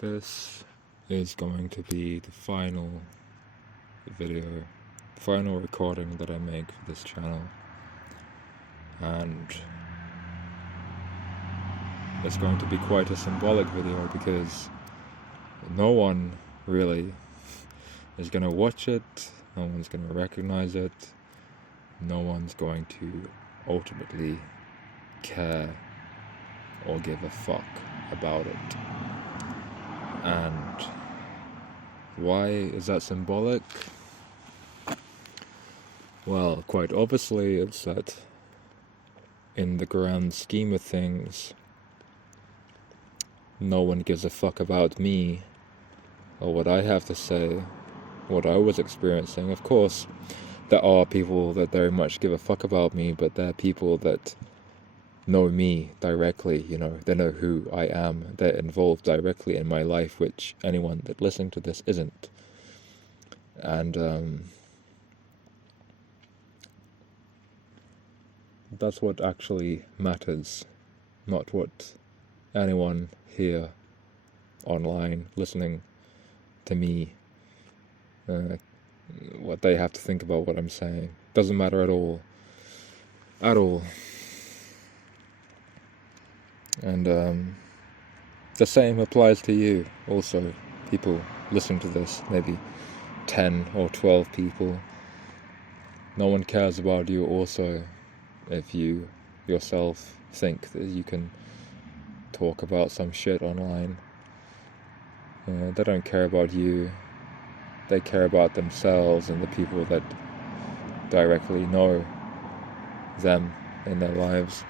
This is going to be the final video, final recording that I make for this channel, and it's going to be quite a symbolic video because no one really is going to watch it, no one's going to recognize it, no one's going to ultimately care or give a fuck about it. And why is that symbolic? Well, quite obviously it's that in the grand scheme of things, no one gives a fuck about me or what I have to say, what I was experiencing. Of course, there are people that very much give a fuck about me, but there are people that know me directly, they know who I am, they're involved directly in my life, which anyone that listening to this isn't. And that's what actually matters, not what anyone here online listening to me, what they have to think about what I'm saying. Doesn't matter at all. And the same applies to you also. People listening to this, maybe 10 or 12 people. No one cares about you also if you yourself think that you can talk about some shit online. They don't care about you. They care about themselves and the people that directly know them in their lives.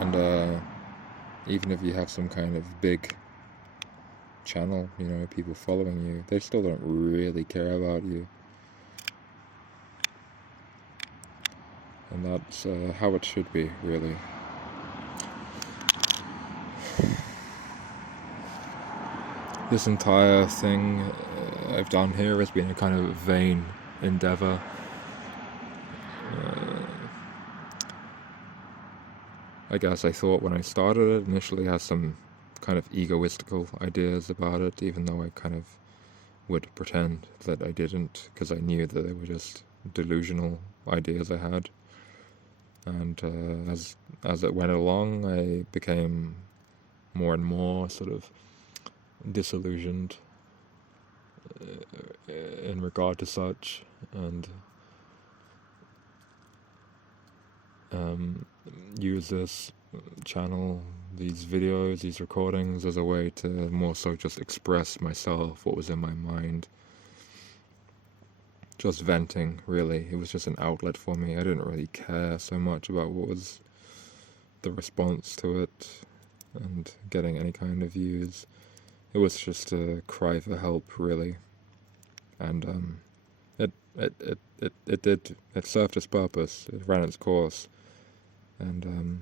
And even if you have some kind of big channel, people following you, they still don't really care about you. And that's how it should be, really. This entire thing I've done here has been a kind of vain endeavor. I guess I thought when I started it, initially had some kind of egoistical ideas about it, even though I kind of would pretend that I didn't, because I knew that they were just delusional ideas I had. And as it went along, I became more and more sort of disillusioned in regard to such, and use this channel, these videos, these recordings as a way to more so just express myself, what was in my mind. Just venting, really. It was just an outlet for me. I didn't really care so much about what was the response to it and getting any kind of views. It was just a cry for help, really. And it served its purpose. It ran its course. And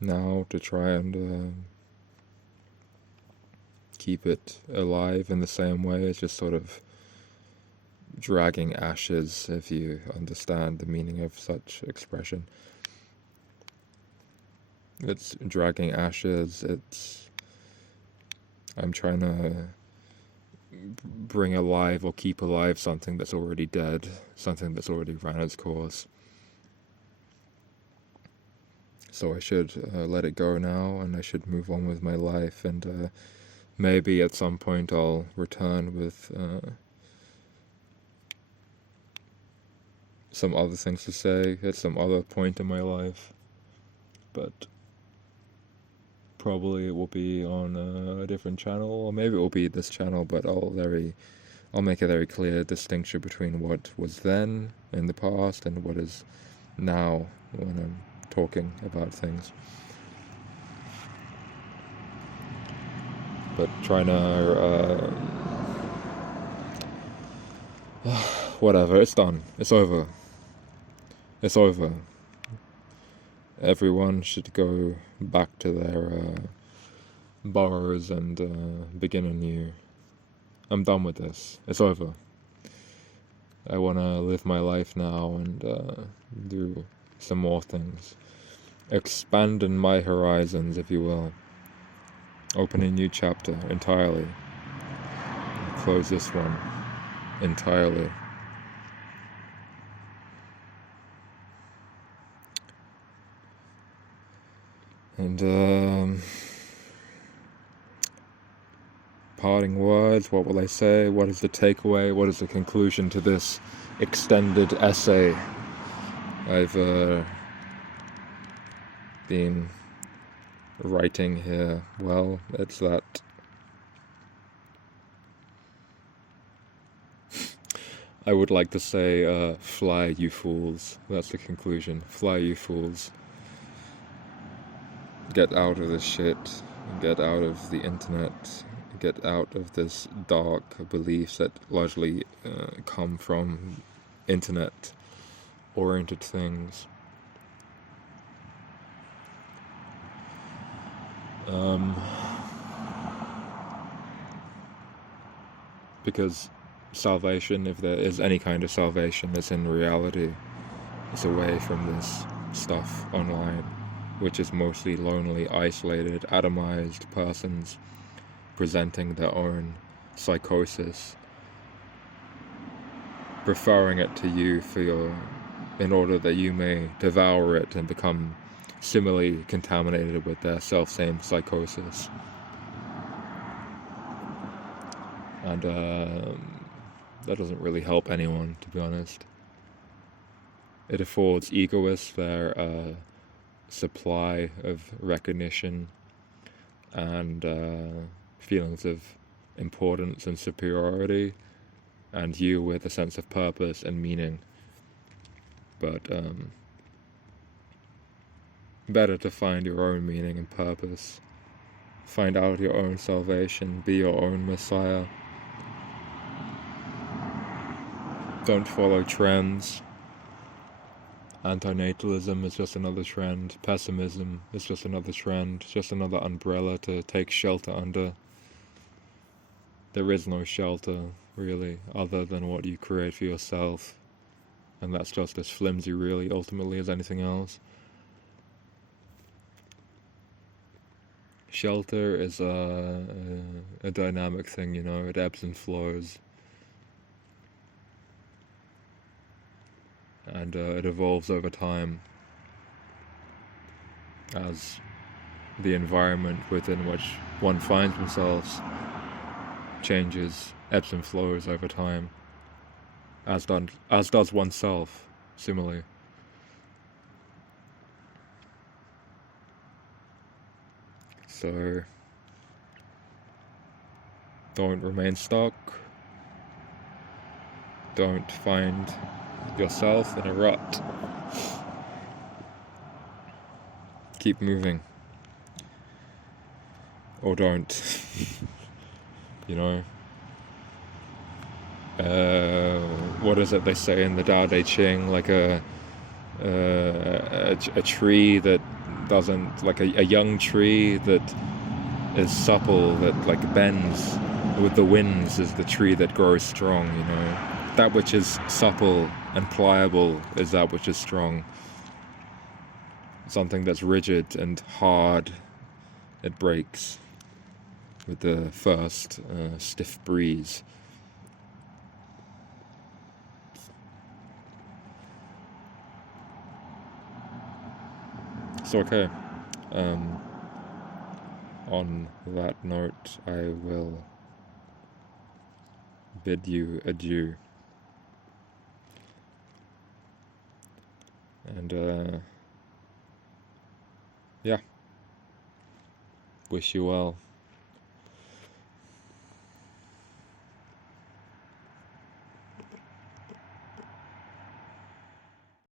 now to try and keep it alive in the same way is just sort of dragging ashes, if you understand the meaning of such expression. It's dragging ashes, I'm trying to bring alive or keep alive something that's already dead, something that's already ran its course. So I should let it go now, and I should move on with my life, and maybe at some point I'll return with some other things to say at some other point in my life, but probably it will be on a different channel, or maybe it will be this channel, but I'll make a very clear distinction between what was then in the past and what is now when I'm talking about things. But trying to whatever, it's done, it's over. Everyone should go back to their bars and begin anew. I'm done with this. It's over. I want to live my life now and do some more things. Expand in my horizons, if you will. Open a new chapter entirely. Close this one entirely. And parting words, what will I say? What is the takeaway? What is the conclusion to this extended essay I've been writing here? Well, it's that I would like to say, fly, you fools. That's the conclusion. Fly, you fools. Get out of this shit. Get out of the internet. Get out of this dark beliefs that largely come from internet-oriented things. Because salvation, if there is any kind of salvation, is in reality. It's away from this stuff online, which is mostly lonely, isolated, atomized persons presenting their own psychosis, preferring it to you in order that you may devour it and become similarly contaminated with their self-same psychosis. And that doesn't really help anyone, to be honest. It affords egoists their supply of recognition and feelings of importance and superiority, and you with a sense of purpose and meaning. But better to find your own meaning and purpose. Find out your own salvation. Be your own Messiah. Don't follow trends. Antinatalism is just another trend. Pessimism is just another trend. Just another umbrella to take shelter under. There is no shelter, really, other than what you create for yourself. And that's just as flimsy, really, ultimately, as anything else. Shelter is a dynamic thing, you know, it ebbs and flows. And it evolves over time as the environment within which one finds themselves changes, ebbs and flows over time, as does oneself, similarly. So, don't remain stuck. Don't find yourself in a rut. Keep moving. Or don't. You know? What is it they say in the Tao Te Ching? Like a tree that doesn't, like a young tree that is supple, that like bends with the winds, is the tree that grows strong, you know? That which is supple and pliable is that which is strong. Something that's rigid and hard, it breaks with the first stiff breeze. So okay, on that note, I will bid you adieu. And yeah, wish you well.